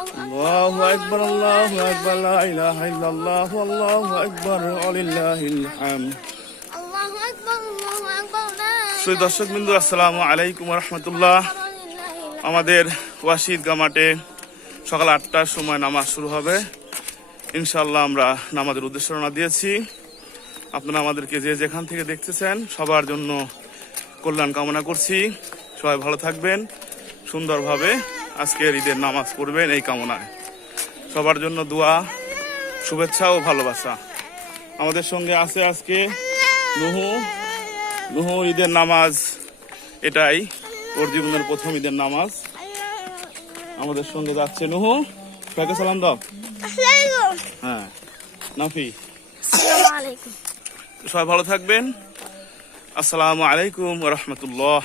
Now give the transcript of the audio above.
الله أكبر الله أكبر لا إله إلا الله والله أكبر ولله الحمد আল্লাহু আকবার আল্লাহু আকবার লা শ্রী দর্শক বিন্দু আসসালামু আলাইকুম রহমতুল্লাহ ইলাহা ইল্লাল্লাহ আমাদের ওয়াশিদ গামাটে সকাল আটটার সময় নামাজ শুরু হবে ইনশাল্লাহ আমরা নামাজের উদ্দেশ্য রওনা দিয়েছি আপনারা আমাদেরকে যে যেখান থেকে দেখতেছেন সবার জন্য কল্যাণ কামনা করছি সবাই ভালো থাকবেন সুন্দরভাবে আজকের ঈদের নামাজ পড়বেন এই কামনায়। সবার জন্য দোয়া শুভেচ্ছা ও ভালোবাসা। আমাদের সঙ্গে আছে আজকে নুহু। নুহু ঈদের নামাজ এটাই ওর জীবনের প্রথম ঈদের নামাজ। আমাদের সঙ্গে যাচ্ছে নুহু। কাকে সালাম দাও? হ্যাঁ নাফি। সবাই ভালো থাকবেন। আসসালামু আলাইকুম রহমতুল্লাহ।